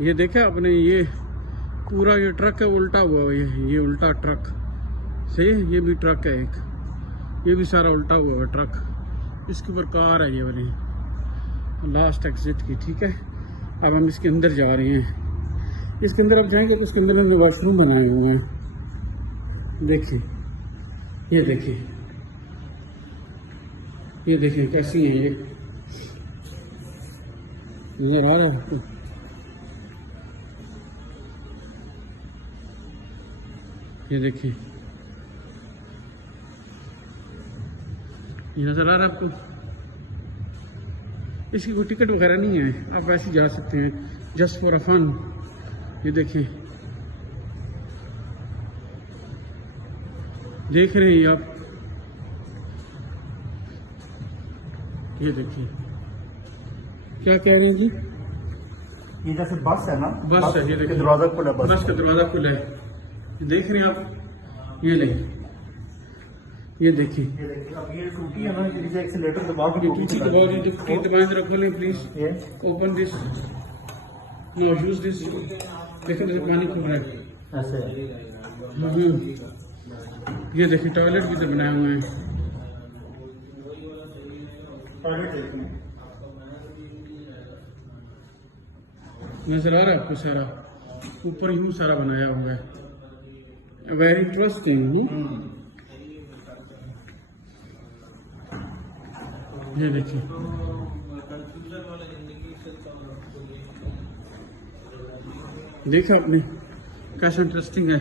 ये देखा आपने, ये पूरा ये ट्रक है उल्टा हुआ है, ये उल्टा ट्रक सही है। ये भी ट्रक है एक, ये भी सारा उल्टा हुआ है ट्रक। इसके ऊपर कार है ये वाली, लास्ट एग्जिट की। ठीक है, अब हम इसके अंदर जा रहे हैं। इसके अंदर अब जाएंगे तो इसके अंदर हमने वॉशरूम बनाए हुए हैं। देखिए, ये देखिए, ये देखिए कैसी है ये, नजर आ रहा है आपको? ये देखिए, ये नजर आ रहा है आपको? इसकी कोई टिकट वगैरह नहीं है, आप ऐसे जा सकते हैं, जस्ट फॉर अ फन। ये देखिए, देख रहे हैं आप? ये देखिए, क्या कह रहे हैं जी? ये जैसे बस है ना, बस है, ये देखिए दरवाजा खुला, बस का दरवाजा खुला है। देख रहे हैं आप? ये ले, ये देखिए, ये देखिए, अब ये टूटी है ना, इसे एक्सीलेटर दबा के ये टूटी दबाओ, ये टूटी दबाएं जरा, खोलें प्लीज, ये open this, no use this. देखो जैसे पानी खुल रहा है। ऐसे ये देखिए, टॉयलेट भी तो बनाए हुए हैं। टॉयलेट देखने नजर आ रहा है आपको? सारा ऊपर यूं सारा बनाया हुआ है, वेरी इंटरेस्टिंग। ये देखिए, देखा आपने कैसा इंटरेस्टिंग है?